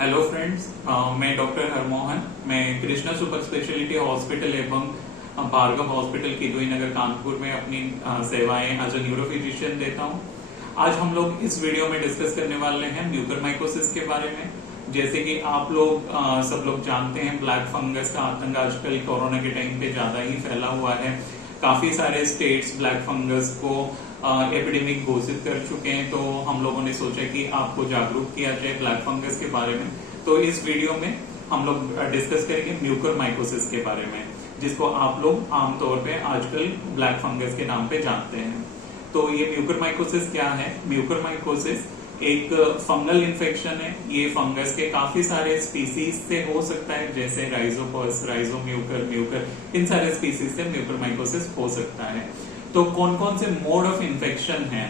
Hello friends, मैं doctor Harmohan. मैं Krishna super speciality hospital एवं भार्गव हॉस्पिटल किदवई नगर कानपुर में अपनी सेवाएं एज अ न्यूरो फिजिशियन देता हूं। आज हम लोग इस वीडियो में डिस्कस करने वाले हैं म्यूकरमाइकोसिस के बारे में। जैसे कि आप लोग सब लोग जानते हैं, ब्लैक फंगस का आतंक आजकल कोरोना के टाइम पे ज्यादा ही फैला हुआ है। काफी सारे स्टेट्स ब्लैक फंगस को एपिडेमिक घोषित कर चुके हैं, तो हम लोगों ने सोचा कि आपको जागरूक किया जाए ब्लैक फंगस के बारे में। तो इस वीडियो में हम लोग डिस्कस करेंगे म्यूकरमाइकोसिस के बारे में, जिसको आप लोग आमतौर पे आजकल ब्लैक फंगस के नाम पे जानते हैं। तो ये म्यूकरमाइकोसिस क्या है? म्यूकरमाइकोसिस एक फंगल इन्फेक्शन है। ये फंगस के काफी सारे स्पीसीज से हो सकता है, जैसे राइजोपस, राइजोम्यूकर, म्यूकर, इन सारे स्पीसीज से म्यूकरमाइकोसिस हो सकता है। तो कौन कौन से मोड ऑफ इन्फेक्शन है?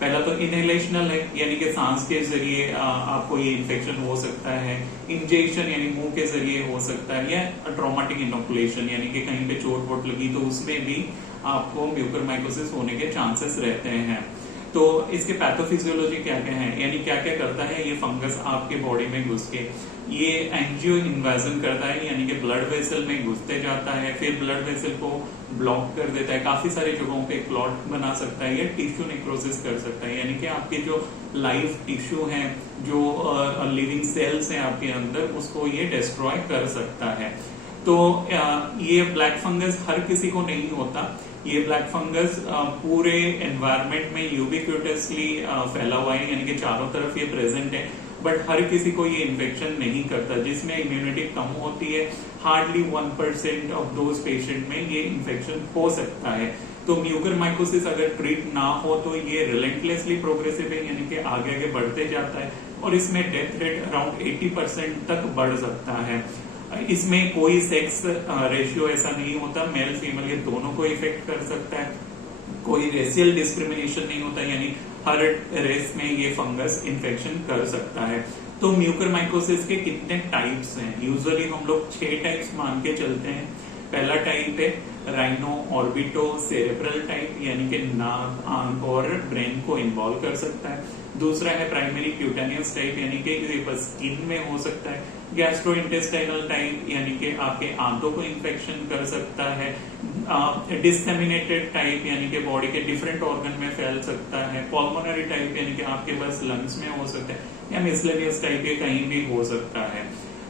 पहला तो इनहेलेशनल है, यानी कि सांस के जरिए आपको ये इन्फेक्शन हो सकता है। इंजेक्शन यानी मुंह के जरिए हो सकता है, या ट्रॉमेटिक इनोकुलेशन यानी कि कहीं पे चोट वोट लगी तो उसमें भी आपको म्यूकरमाइकोसिस होने के चांसेस रहते हैं। तो इसके पैथोफिजियोलॉजी क्या क्या है, यानी क्या क्या करता है ये फंगस आपके बॉडी में घुस के? ये एंजियो इन्वेजन करता है, यानी कि ब्लड वेसल में घुसते जाता है, फिर ब्लड वेसल को ब्लॉक कर देता है, काफी सारी जगहों पे क्लॉट बना सकता है, या टिश्यू नेक्रोसिस कर सकता है, यानी कि आपके जो लाइव टिश्यू है, जो लिविंग सेल्स हैं आपके अंदर, उसको ये डिस्ट्रॉय कर सकता है। तो ये ब्लैक फंगस हर किसी को नहीं होता। ये ब्लैक फंगस पूरे एनवायरनमेंट में यूबिक्विटसली फैला हुआ है, यानी कि चारों तरफ ये प्रेजेंट है, बट हर किसी को ये इन्फेक्शन नहीं करता। जिसमें इम्यूनिटी कम होती है, हार्डली 1% ऑफ दोज पेशेंट में ये इन्फेक्शन हो सकता है। तो म्यूकरमाइकोसिस अगर ट्रीट ना हो तो ये रिलेंटलेसली प्रोग्रेसिव है, यानी कि आगे आगे बढ़ते जाता है, और इसमें डेथ रेट अराउंड 80% तक बढ़ सकता है। इसमें कोई सेक्स रेशियो ऐसा नहीं होता, मेल फीमेल ये दोनों को इफेक्ट कर सकता है। कोई रेशियल डिस्क्रिमिनेशन नहीं होता, यानी हर रेस में ये फंगस इन्फेक्शन कर सकता है। तो म्यूकरमाइकोसिस के कितने टाइप्स हैं? यूजुअली हम लोग 6 टाइप्स मान के चलते हैं। पहला टाइप है राइनो ऑर्बिटो सेरेब्रल टाइप, यानी कि नाक, आंख और ब्रेन को इन्वॉल्व कर सकता है। दूसरा है प्राइमरी क्यूटेनियस टाइप, यानी कि ये बस स्किन में हो सकता है। गैस्ट्रोइंटेस्टाइनल टाइप, यानी कि आपके आंतों को इन्फेक्शन कर सकता है। डिससेमिनेटेड टाइप, यानी कि बॉडी के डिफरेंट ऑर्गन में फैल सकता है। पल्मोनरी टाइप, यानी कि आपके बस लंग्स में हो सकता है, या मिसलेनियस टाइप ये कहीं भी हो सकता है।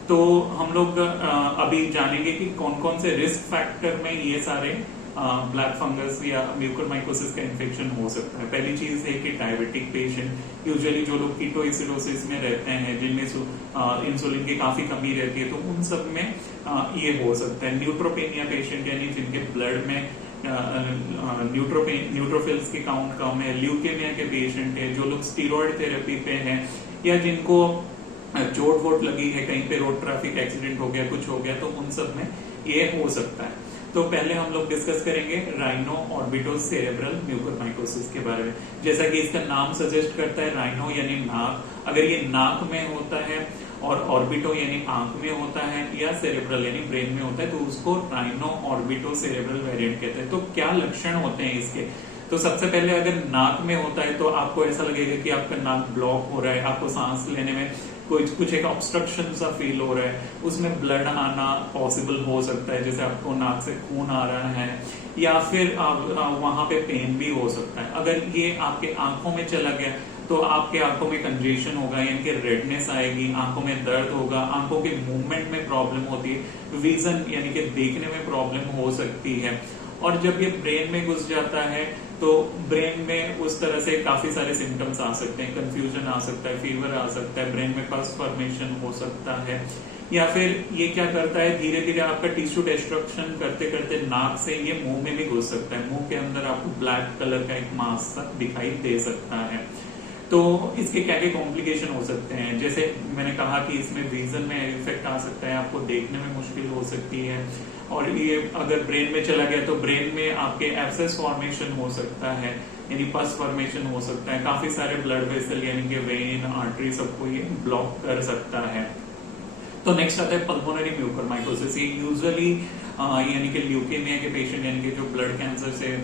तो हम लोग अभी जानेंगे कि कौन कौन से रिस्क फैक्टर में ये सारे ब्लैक फंगस या म्यूकरमाइकोसिस का इन्फेक्शन हो सकता है। पहली चीज है कि डायबिटिक पेशेंट, यूजुअली जो लोग कीटोएसिडोसिस में रहते हैं, जिनमें इंसुलिन की काफी कमी रहती है, तो उन सब में ये हो सकता है। न्यूट्रोपेनिया पेशेंट, यानी जिनके ब्लड में न्यूट्रोफिल्स की काउंट कम है। ल्यूकेमिया के पेशेंट है, जो लोग स्टीरॉयड थेरेपी पे हैं, या जिनको चोट वोट लगी है, कहीं पे रोड ट्रैफिक एक्सीडेंट हो गया, कुछ हो गया, तो उन सब में ये हो सकता है। तो पहले हम लोग डिस्कस करेंगे राइनो ऑर्बिटो सेरेब्रल म्यूकरमाइकोसिस के बारे में। जैसा कि इसका नाम सजेस्ट करता है, राइनो यानी नाक, अगर ये नाक में होता है, और ऑर्बिटो यानी आंख में होता है, या सेरेब्रल यानी ब्रेन में होता है, तो उसको राइनो ऑर्बिटो सेरेब्रल वेरिएंट कहते हैं। तो क्या लक्षण होते हैं इसके? तो सबसे पहले अगर नाक में होता है तो आपको ऐसा लगेगा कि आपका नाक ब्लॉक हो रहा है, आपको सांस लेने में कुछ एक ऑब्स्ट्रक्शन सा फील हो रहा है, उसमें ब्लड आना पॉसिबल हो सकता है, जैसे आपको नाक से खून आ रहा है, या फिर वहां पे पेन भी हो सकता है। अगर ये आपके आंखों में चला गया तो आपके आंखों में कंजेशन होगा, यानी कि रेडनेस आएगी, आंखों में दर्द होगा, आंखों के मूवमेंट में प्रॉब्लम होती है, विजन यानी कि देखने में प्रॉब्लम हो सकती है। और जब ये ब्रेन में घुस जाता है तो ब्रेन में उस तरह से काफी सारे सिम्टम्स आ सकते हैं, कंफ्यूजन आ सकता है, फीवर आ सकता है, ब्रेन में पस फॉर्मेशन हो सकता है, या फिर ये क्या करता है, धीरे धीरे आपका टिश्यू डिस्ट्रक्शन करते करते नाक से ये मुंह में भी घुस सकता है। मुंह के अंदर आपको ब्लैक कलर का एक मास दिखाई दे सकता है। तो इसके क्या क्या कॉम्प्लिकेशन हो सकते हैं? जैसे मैंने कहा कि इसमें विजन में इफेक्ट आ सकता है, आपको देखने में मुश्किल हो सकती है, और ये अगर ब्रेन में चला गया तो ब्रेन में आपके एब्सेस फॉर्मेशन हो सकता है, यानी पस फॉर्मेशन हो सकता है। काफी सारे ब्लड वेसल यानी कि वेन, आर्टरी, सबको ये ब्लॉक कर सकता है। तो नेक्स्ट आता है पल्मोनरी म्यूकरमाइकोसिस। ये यूजुअली यानी कि ल्यूकेमिया के पेशेंट, यानी कि जो ब्लड कैंसर से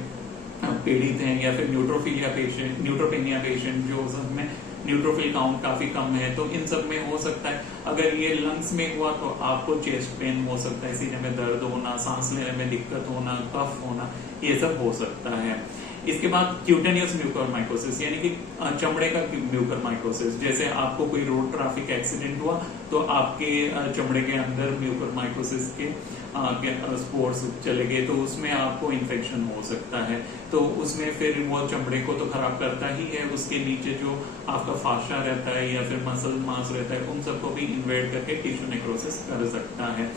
पीड़ित हैं, या फिर न्यूट्रोफिलिया पेशेंट, न्यूट्रोपेनिया पेशेंट, जो उसमें न्यूट्रोफिल काउंट काफी कम है, तो इन सब में हो सकता है। अगर ये लंग्स में हुआ तो आपको चेस्ट पेन हो सकता है, सीने में दर्द होना, सांस लेने में दिक्कत होना, कफ होना, ये सब हो सकता है। इसके बाद क्यूटेनियस म्यूकरमाइकोसिस यानी कि चमड़े का म्यूकरमाइकोसिस, जैसे आपको कोई रोड ट्रैफिक एक्सीडेंट हुआ तो आपके चमड़े के अंदर म्यूकरमाइकोसिस के स्पोर्स चले गए, तो उसमें आपको इन्फेक्शन हो सकता है। तो उसमें फिर वो चमड़े को तो खराब करता ही है, उसके नीचे जो आपका फाशा रहता है या फिर मसल मांस रहता है, उन सबको भी इन्वेड करके टिश्यू नेक्रोसिस कर सकता है।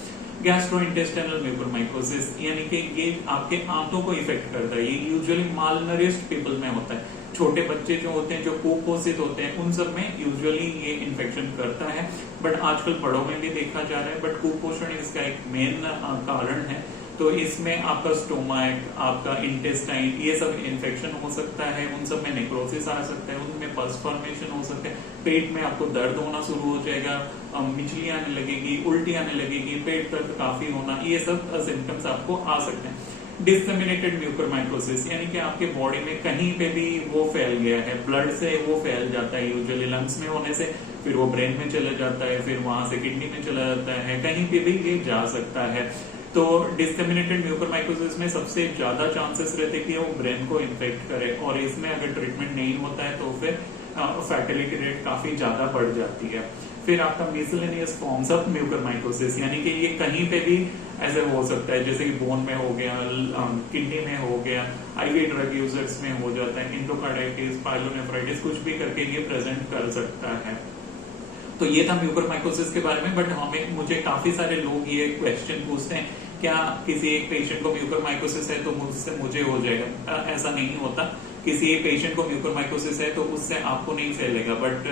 गैस्ट्रोइंटेस्टाइनल म्यूकरमाइकोसिस यानी कि ये आपके आंतों को इफेक्ट करता है। ये यूजुअली मालनरिश्ड पीपल में होता है। छोटे बच्चे जो होते हैं, जो कुपोषित होते हैं, उन सब में यूजुअली ये इन्फेक्शन करता है, बट आजकल बड़ों में भी देखा जा रहा है। बट कुपोषण इसका एक मेन कारण है। तो इसमें आपका स्टोमक, आपका इंटेस्टाइन, ये सब इन्फेक्शन हो सकता है, उन सब में नेक्रोसिस आ सकता है, उनमें पस फॉर्मेशन हो सकता है, पेट में आपको दर्द होना शुरू हो जाएगा, मिचली आने लगेगी, उल्टी आने लगेगी, पेट दर्द काफी होना, ये सब सिम्टम्स आपको आ सकते हैं। डिसमिनेटेड म्यूकरमाइकोसिस यानी कि आपके बॉडी में कहीं पे भी वो फैल गया है, ब्लड से वो फैल जाता है, यूजुअली लंग्स में होने से फिर वो ब्रेन में चला जाता है, फिर वहां से किडनी में चला जाता है, कहीं पे भी ये जा सकता है। तो डिसमिनेटेड म्यूकरमाइकोसिस में सबसे ज्यादा चांसेस रहते हैं कि वो ब्रेन को इन्फेक्ट करे, और इसमें अगर ट्रीटमेंट नहीं होता है तो फिर फैटिलिटी रेट काफी ज्यादा बढ़ जाती है। फिर आपका मिसलेनियस फॉर्म्स ऑफ म्यूकरमाइकोसिस यानी कि ये कहीं पे भी ऐसे हो सकता है, जैसे कि बोन में हो गया, किडनी में हो गया, आईवी ड्रग यूजर्स में हो जाता है, इंडोकार्डाइटिस, पाइलोनेफ्राइटिस, कुछ भी करके ये प्रेजेंट कर सकता है। तो ये था म्यूकरमाइकोसिस के बारे में। बट मुझे काफी सारे लोग ये क्वेश्चन पूछते हैं, क्या किसी एक पेशेंट को म्यूकरमाइकोसिस है तो मुझे हो जाएगा? ऐसा नहीं होता। किसी एक पेशेंट को म्यूकरमाइकोसिस है तो उससे आपको नहीं फैलेगा, बट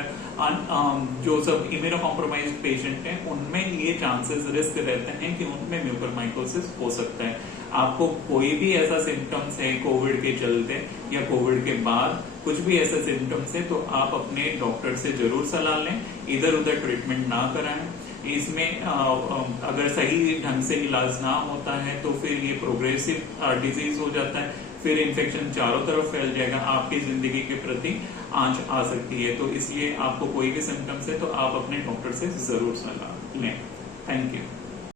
जो सब इम्यूनो कॉम्प्रोमाइज्ड पेशेंट हैं उनमें ये चांसेस, रिस्क रहते हैं कि उनमें म्यूकरमाइकोसिस हो सकता है। आपको कोई भी ऐसा सिम्टम्स है कोविड के चलते या कोविड के बाद कुछ भी ऐसे सिम्टम्स है तो आप अपने डॉक्टर से जरूर सलाह लें, इधर उधर ट्रीटमेंट ना कराएं। इसमें अगर सही ढंग से इलाज ना होता है तो फिर ये प्रोग्रेसिव डिजीज हो जाता है, फिर इन्फेक्शन चारों तरफ फैल जाएगा, आपकी जिंदगी के प्रति आंच आ सकती है। तो इसलिए आपको कोई भी सिम्टम्स है तो आप अपने डॉक्टर से जरूर सलाह लें। Thank you.